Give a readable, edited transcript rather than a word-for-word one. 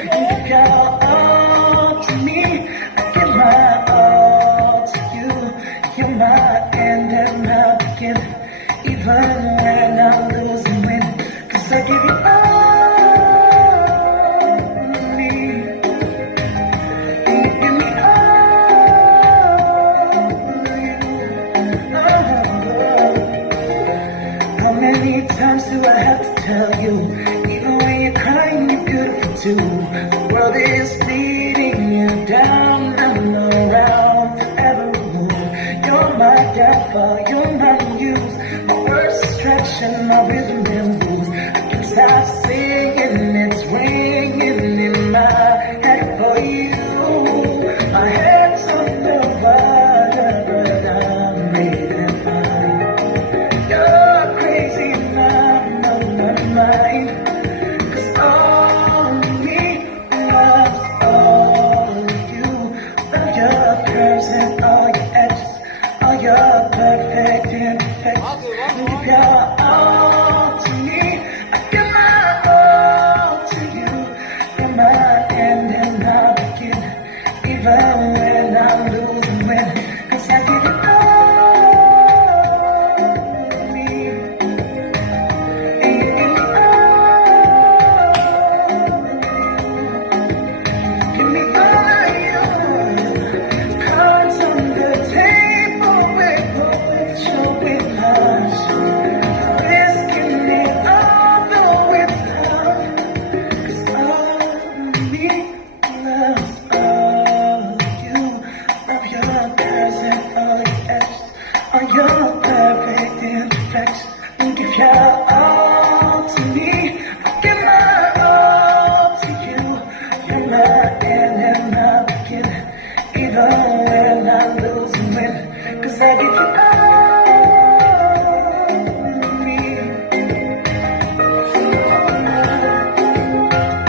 You got all to me. I give my all to you. You're my end and my beginning. Even when I lose and win, 'cause I give you all of me. And you give me all of you. How many times do I have to tell you? Even when you're crying, you're beautiful too. The world is leading you down and around forever. You're my downfall, you're my muse, my worst distraction, my rhythm and blues. I can't stop singing, it's ringing in my head.